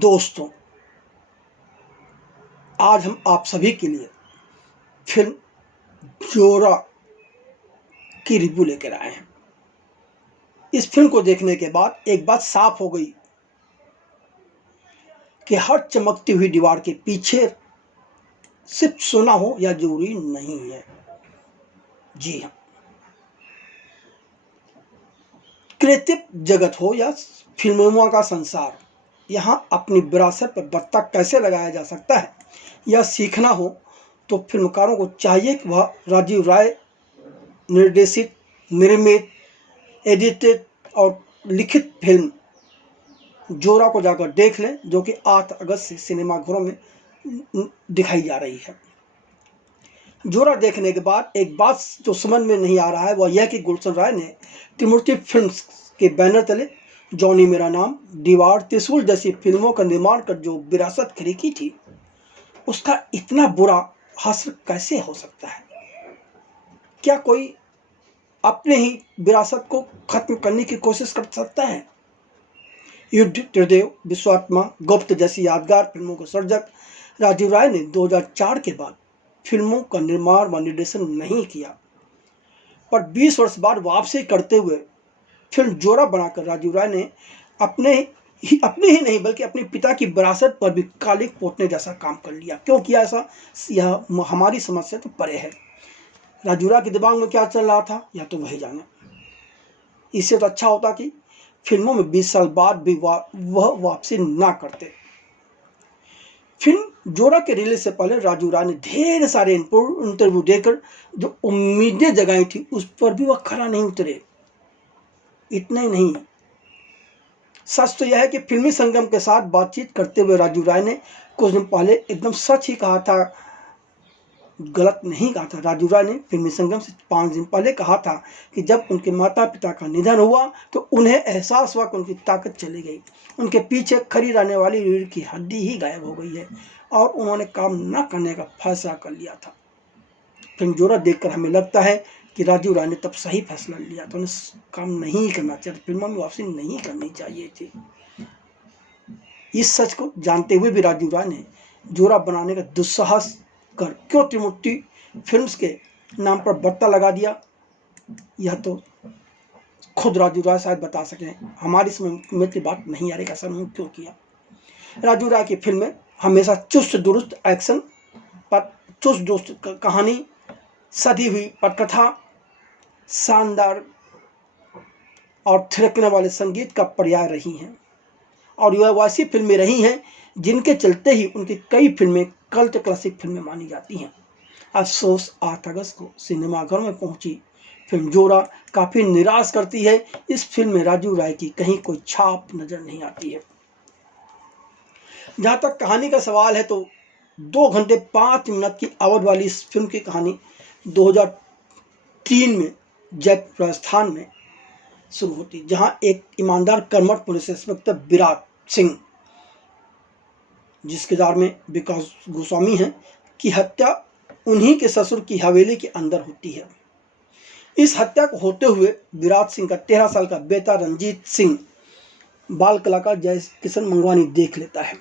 दोस्तों, आज हम आप सभी के लिए फिल्म जोरा की रिव्यू लेकर आए हैं। इस फिल्म को देखने के बाद एक बात साफ हो गई कि हर चमकती हुई दीवार के पीछे सिर्फ सोना हो या जरूरी नहीं है। जी हाँ, क्रिएटिव जगत हो या फिल्मों का संसार, यहाँ अपनी विरासत पर बत्ता कैसे लगाया जा सकता है या सीखना हो तो फिल्मकारों को चाहिए कि वह राजीव राय निर्देशित, निर्मित, एडिटेड और लिखित फिल्म जोरा को जाकर देख लें, जो कि 8 अगस्त से सिनेमाघरों में दिखाई जा रही है। जोरा देखने के बाद एक बात जो समझ में नहीं आ रहा है वह यह कि गुलशन राय ने त्रिमूर्ति फिल्म्स के बैनर तले जॉनी मेरा नाम, दीवार, त्रिशूल जैसी फिल्मों का निर्माण कर जो विरासत खरीदी थी, उसका इतना बुरा हासिल कैसे हो सकता है? क्या कोई अपने ही विरासत को खत्म करने की कोशिश कर सकता है? युद्ध, त्रिदेव, विश्वात्मा, गुप्त जैसी यादगार फिल्मों के सर्जक राजीव राय ने 2004 के बाद फिल्मों का निर्माण व निर्देशन नहीं किया, पर 20 वर्ष बाद वापसी करते हुए फिल्म जोरा बनाकर राजीव राय ने अपने ही नहीं बल्कि अपने पिता की विरासत पर भी कालिक पोतने जैसा काम कर लिया। क्यों किया ऐसा, यह हमारी समझ से तो परे है। राजीव राय के दिमाग में क्या चल रहा था या तो वही जाने। इससे तो अच्छा होता कि फिल्मों में 20 साल बाद भी वह वापसी ना करते। फिल्म जोरा के रिलीज से पहले राजीव राय ने ढेर सारे इंटरव्यू देकर जो उम्मीदें जगाई थी उस पर भी वह खरा नहीं उतरे। इतना ही नहीं, सच तो यह है कि फिल्मी संगम के साथ बातचीत करते हुए राजीव राय ने कुछ दिन पहले एकदम सच ही कहा था, गलत नहीं कहा था। राजीव राय ने फिल्मी संगम से 5 दिन पहले कहा था कि जब उनके माता पिता का निधन हुआ तो उन्हें एहसास हुआ कि उनकी ताकत चली गई, उनके पीछे खड़ी रहने वाली रीढ़ की हड्डी ही गायब हो गई है और उन्होंने काम न करने का फैसला कर लिया था। फिल्म जोरा देखकर हमें लगता है कि राजीव राय ने तब सही फैसला लिया था, उन्हें काम नहीं करना चाहिए, फिल्मों में वापसी नहीं करनी चाहिए थी। इस सच को जानते हुए भी राजीव राय ने जोरा बनाने का दुस्साहस कर क्यों त्रिमूर्ति फिल्म्स के नाम पर बत्ता लगा दिया, यह तो खुद राजीव राय शायद बता सकें। हमारी समझ की बात नहीं आ रही, ऐसा उन्होंने क्यों किया। राजीव राय की फिल्में हमेशा चुस्त दुरुस्त एक्शन पर चुस्त दुरुस्त कहानी, सधी हुई पटकथा, शानदार और थिरकने वाले संगीत का पर्याय रही हैं और यह वैसी फिल्में रही हैं जिनके चलते ही उनकी कई फिल्में कल्ट क्लासिक फिल्में मानी जाती हैं। अफसोस 8 अगस्त को सिनेमाघर में पहुंची फिल्म जोरा काफ़ी निराश करती है। इस फिल्म में राजीव राय की कहीं कोई छाप नजर नहीं आती है। जहाँ तक कहानी का सवाल है तो 2 घंटे 5 मिनट की अवधि वाली इस फिल्म की कहानी 2003 में जयपुर राजस्थान में शुरू होती, जहाँ एक ईमानदार कर्मठ पुलिस इंस्पेक्टर विराट सिंह, जिसके जार में विकास गोस्वामी हैं, की हत्या उन्हीं के ससुर की हवेली के अंदर होती है। इस हत्या को होते हुए विराट सिंह का 13 साल का बेटा रंजीत सिंह बाल कलाकार जय किशन मंगवानी देख लेता है,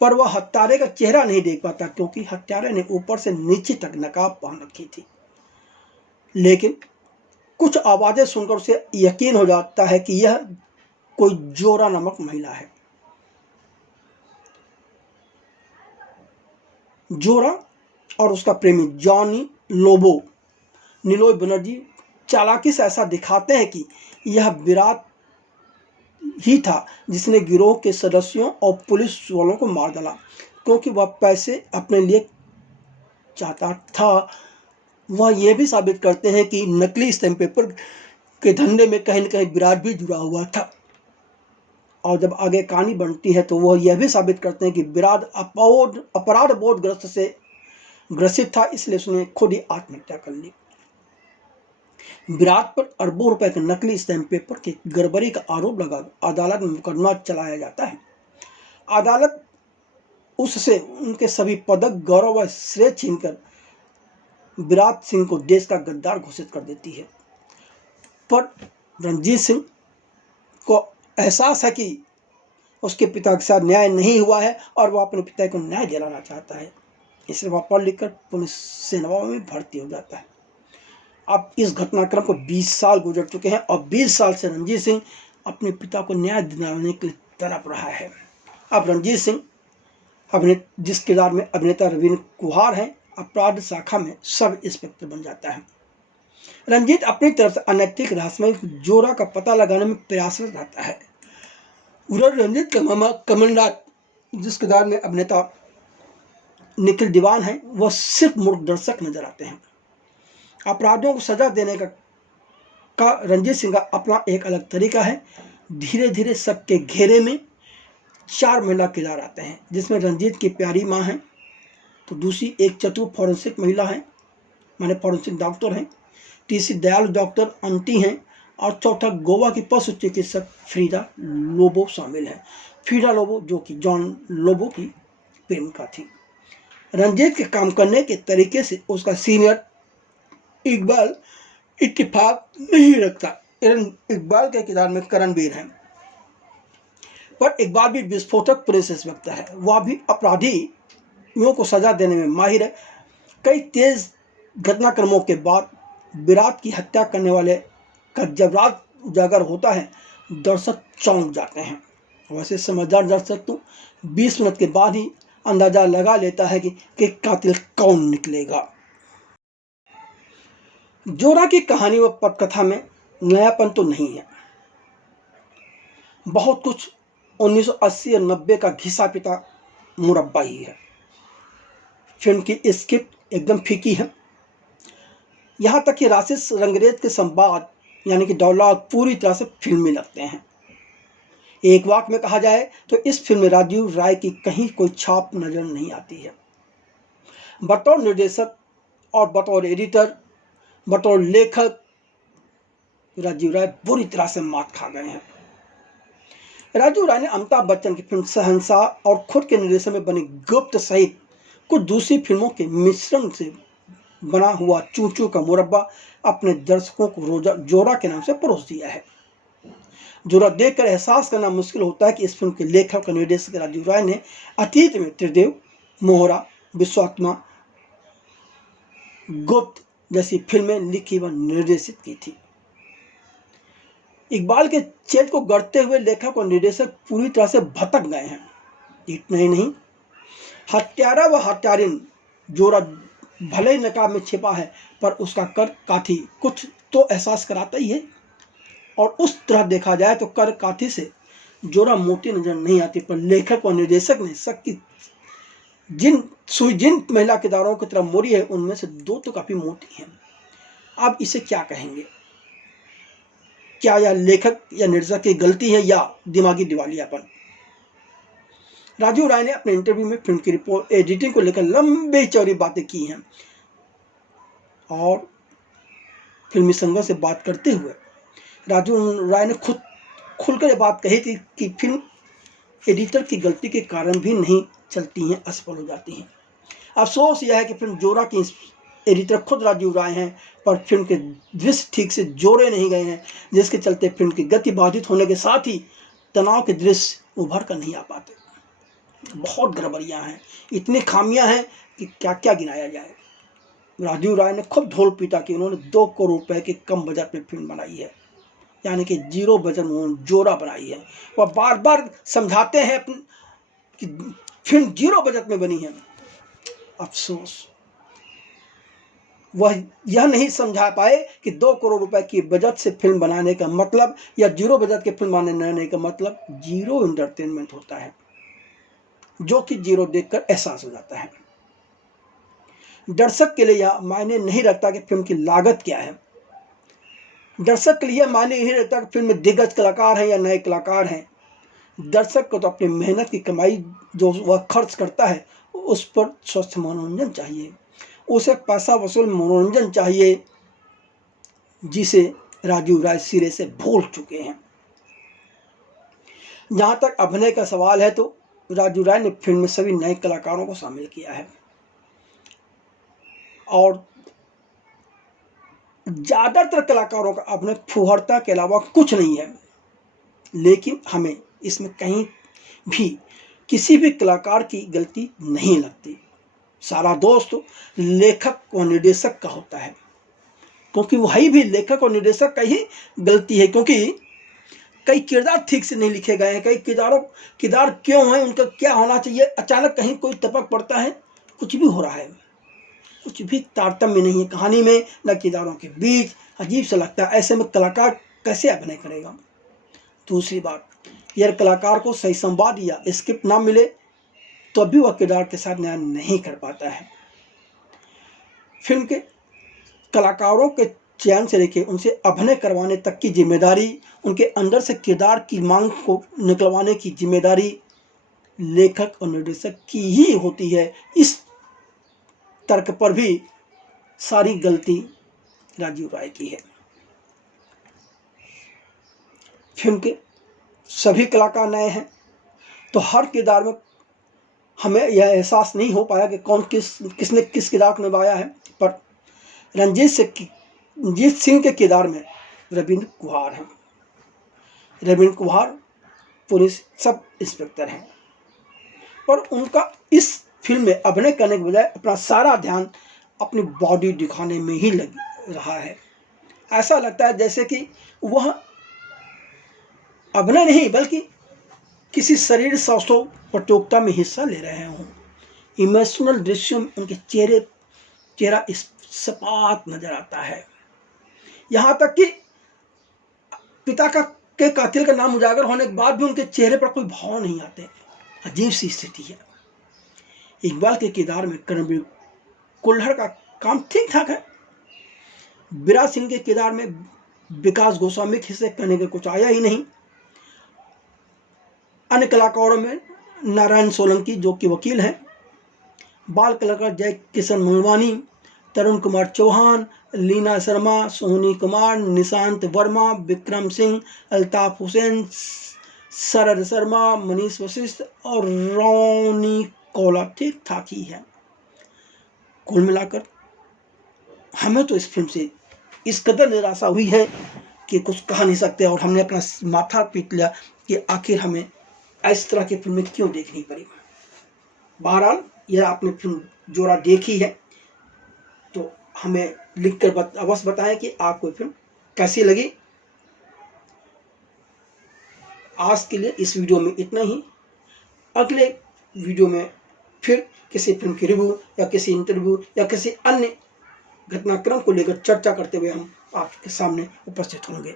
पर वह हत्यारे का चेहरा नहीं देख पाता क्योंकि हत्यारे ने ऊपर से नीचे तक नकाब पहन रखी थी। लेकिन कुछ आवाजें सुनकर उसे यकीन हो जाता है कि यह कोई जोरा नामक महिला है। जोरा और उसका प्रेमी जॉनी लोबो निलोय बनर्जी चालाकी से ऐसा दिखाते हैं कि यह विराट ही था जिसने गिरोह के सदस्यों और पुलिस वालों को मार डाला, क्योंकि वह पैसे अपने लिए चाहता था। वह यह भी साबित करते हैं कि नकली स्टैम्प पेपर के धंधे में कहीं न कहीं विराट भी जुड़ा हुआ था। और जब आगे कहानी बनती है तो वह यह भी साबित करते हैं कि विराट अपराध बोध ग्रस्त से ग्रसित था, इसलिए उसने खुद ही आत्महत्या कर ली। विराट पर अरबों रुपए के नकली स्टैम्प पेपर की गड़बड़ी का आरोप लगा अदालत में मुकदमा चलाया जाता है। अदालत उससे उनके सभी पदक, गौरव व श्रेय छीनकर विराट सिंह को देश का गद्दार घोषित कर देती है। पर रंजीत सिंह को एहसास है कि उसके पिता के साथ न्याय नहीं हुआ है और वह अपने पिता को न्याय दिलाना चाहता है, इसलिए वह पढ़ लिख कर पुलिस सेना में भर्ती हो जाता है। अब इस घटनाक्रम को 20 साल गुजर चुके हैं और 20 साल से रणजीत सिंह अपने पिता को न्याय दिलाने के लिए तड़प रहा है। अब रणजीत सिंह जिस किरदार में अभिनेता रवींद्र कुहार हैं, अपराध शाखा में सब इंस्पेक्टर बन जाता है। रंजीत अपनी तरफ से अनैतिक रहस्यमय जोरा का पता लगाने में प्रयासरत रहता है। उधर रंजीत का मामा कमलनाथ जिस किरदार में अभिनेता निखिल दीवान है, वह सिर्फ मूर्ख दर्शक नजर आते हैं। अपराधियों को सजा देने का रंजीत सिंह का अपना एक अलग तरीका है। धीरे धीरे सबके घेरे में 4 महिला किरदार आते हैं, जिसमें रंजीत की प्यारी माँ है, तो दूसरी एक चतुर फॉरेंसिक महिला है, माने फॉरेंसिक डॉक्टर हैं, तीसरी दयालु डॉक्टर आंटी हैं और चौथा गोवा की पशु चिकित्सक फ्रीडा लोबो शामिल है। फ्रीडा लोबो जो कि जॉन लोबो की प्रेमिका थी। रंजीत के काम करने के तरीके से उसका सीनियर इकबाल इत्तेफाक नहीं रखता। इकबाल के किरदार में करणवीर है, पर इकबाल भी विस्फोटक पुलिस इंस्पेक्टर है। वह भी अपराधियों को सजा देने में माहिर है। कई तेज घटनाक्रमों के बाद विराट की हत्या करने वाले का जब रात उजागर होता है, दर्शक चौंक जाते हैं। वैसे समझदार दर्शक तो 20 मिनट के बाद ही अंदाजा लगा लेता है कि कातिल कौन निकलेगा। जोरा की कहानी व पटकथा में नयापन तो नहीं है, बहुत कुछ 1980 और 90 का घिसा पिटा मुरब्बा ही है। फिल्म की स्क्रिप्ट एकदम फीकी है, यहाँ तक कि राशिद रंगरेज के संवाद यानी कि डायलॉग पूरी तरह से फिल्मी लगते हैं। एक वाक्य में कहा जाए तो इस फिल्म में राजीव राय की कहीं कोई छाप नजर नहीं आती है। बतौर निर्देशक और बतौर एडिटर, बतौर लेखक, राजीव राय बुरी तरह से मात खा गए हैं। राजीव राय ने अमिताभ बच्चन की फिल्म शहंशाह और खुद के निर्देशन में बनी गुप्त सहित कुछ दूसरी फिल्मों के मिश्रण से बना हुआ चू चू का मुरब्बा अपने दर्शकों को जोरा के नाम से परोस दिया है। जोरा देखकर एहसास करना मुश्किल होता है कि इस फिल्म के लेखक और निर्देशक राजीव राय ने अतीत में त्रिदेव, मोहरा, विश्वात्मा, गुप्त जैसी फिल्में लिखी व निर्देशित की थी। इकबाल के चेत को गढ़ते हुए लेखक और निर्देशक पूरी तरह से भटक गए हैं। इतना ही नहीं, हत्यारा व हत्यारिन जोरा भले ही नकाब में छिपा है, पर उसका कर काठी कुछ तो एहसास कराता ही है। और उस तरह देखा जाए तो कर काठी से जोरा मोटी नजर नहीं आती, पर लेखक और निर्देशक ने सबकी जिन महिला किरदारों की तरफ मोड़ी है, उनमें से 2 तो काफी मोटी हैं। आप इसे क्या कहेंगे? क्या यह लेखक या निर्देशक की गलती है या दिमागी दिवालियापन? राजीव राय ने अपने इंटरव्यू में फिल्म की रिपोर्ट एडिटिंग को लेकर लंबी चौड़ी बातें की हैं और फिल्मी संघर्ष से बात करते हुए राजीव राय ने खुद खुलकर बात कही थी कि फिल्म एडिटर की गलती के कारण भी नहीं चलती हैं, असफल हो जाती हैं। अफसोस यह है कि फिल्म जोरा की एडिटर खुद राजीव राय हैं, पर फिल्म के दृश्य ठीक से जोड़े नहीं गए हैं, जिसके चलते फिल्म की गति बाधित होने के साथ ही तनाव के दृश्य उभर कर नहीं आ पाते। बहुत गड़बड़ियाँ हैं, इतनी खामियां हैं कि क्या क्या गिनाया जाए। राजीव राय ने खुद ढोल पीटा कि उन्होंने 2 करोड़ रुपए के कम बजट में फिल्म बनाई है, यानी कि 0 बजट में जोरा बनाई है। वह बार बार समझाते हैं कि फिल्म 0 बजट में बनी है। अफसोस वह यह नहीं समझा पाए कि 2 करोड़ रुपए की बजट से फिल्म बनाने का मतलब या 0 बजट की फिल्म बनाने का मतलब 0 एंटरटेनमेंट होता है, जो कि 0 देखकर एहसास हो जाता है। दर्शक के लिए यह मायने नहीं रखता कि फिल्म की लागत क्या है। दर्शक के लिए मायने नहीं रखता कि फिल्म में दिग्गज कलाकार हैं या नए कलाकार हैं। दर्शक को तो अपनी मेहनत की कमाई जो वह खर्च करता है उस पर स्वस्थ मनोरंजन चाहिए, उसे पैसा वसूल मनोरंजन चाहिए, जिसे राजीव राय सिरे से भूल चुके हैं। जहां तक अभिनय का सवाल है तो राजीव राय ने फिल्म में सभी नए कलाकारों को शामिल किया है और ज्यादातर कलाकारों का अभिनय फुहरता के अलावा कुछ नहीं है, लेकिन हमें इसमें कहीं भी किसी भी कलाकार की गलती नहीं लगती। सारा दोष तो लेखक और निर्देशक का होता है, क्योंकि वही भी लेखक और निर्देशक का ही गलती है, क्योंकि कई किरदार ठीक से नहीं लिखे गए हैं। कई किरदार क्यों हैं, उनका क्या होना चाहिए, अचानक कहीं कोई टपक पड़ता है, कुछ भी हो रहा है, कुछ भी तारतम्य नहीं है कहानी में, न किरदारों के बीच। अजीब सा लगता है। ऐसे में कलाकार कैसे अभिनय करेगा। दूसरी बात, यदि कलाकार को सही संवाद या स्क्रिप्ट ना मिले तो भी वह किरदार के साथ न्याय नहीं कर पाता है। फिल्म के कलाकारों के चयन से लेकर उनसे अभिनय करवाने तक की जिम्मेदारी, उनके अंदर से किरदार की मांग को निकलवाने की जिम्मेदारी लेखक और निर्देशक की ही होती है। इस तर्क पर भी सारी गलती राजीव राय की है। फिल्म के सभी कलाकार नए हैं, तो हर किरदार में हमें यह एहसास नहीं हो पाया कि किसने किस किरदार को निभाया है। पर रंजीत सिंह के किरदार में रविंद्र कुहार हैं। Ravindra Kuhar police sub inspector हैं, पर उनका इस फिल्म में अभिनय करने के बजाय अपना सारा ध्यान अपनी बॉडी दिखाने में ही लग रहा है। ऐसा लगता है जैसे कि वह अभिनय नहीं बल्कि किसी शरीर शास्त्रों प्रतियोगिता में हिस्सा ले रहे हों। इमोशनल दृश्यों में उनके चेहरा सपाट नजर आता है। यहाँ तक कि पिता के कातिल का नाम उजागर होने के बाद भी उनके चेहरे पर कोई भाव नहीं आते। अजीब सी स्थिति है। इकबाल के किरदार में करणवीर कुल्हड़ का काम ठीक ठाक है। विराज सिंह के किरदार में विकास गोस्वामी हिस्से करने के कुछ आया ही नहीं। अन्य कलाकारों में नारायण सोलंकी जो कि वकील हैं, बाल कलाकार जय किशन मंगवानी, तरुण कुमार चौहान, लीना शर्मा, सोहनी कुमार, निशांत वर्मा, विक्रम सिंह, अल्ताफ हुसैन, शरद शर्मा, मनीष वशिष्ठ और रोनी कौला ठीक ठाक ही है। कुल मिलाकर हमें तो इस फिल्म से इस कदर निराशा हुई है कि कुछ कह नहीं सकते, और हमने अपना माथा पीट लिया कि आखिर हमें इस तरह की फिल्में क्यों देखनी पड़ी। बहरहाल यह आपने फिल्म जोरा देखी है तो हमें लिखकर अवश्य बताएं कि आपको फिल्म कैसी लगी। आज के लिए इस वीडियो में इतना ही। अगले वीडियो में फिर किसी फिल्म की रिव्यू या किसी इंटरव्यू या किसी अन्य घटनाक्रम को लेकर चर्चा करते हुए हम आपके सामने उपस्थित होंगे।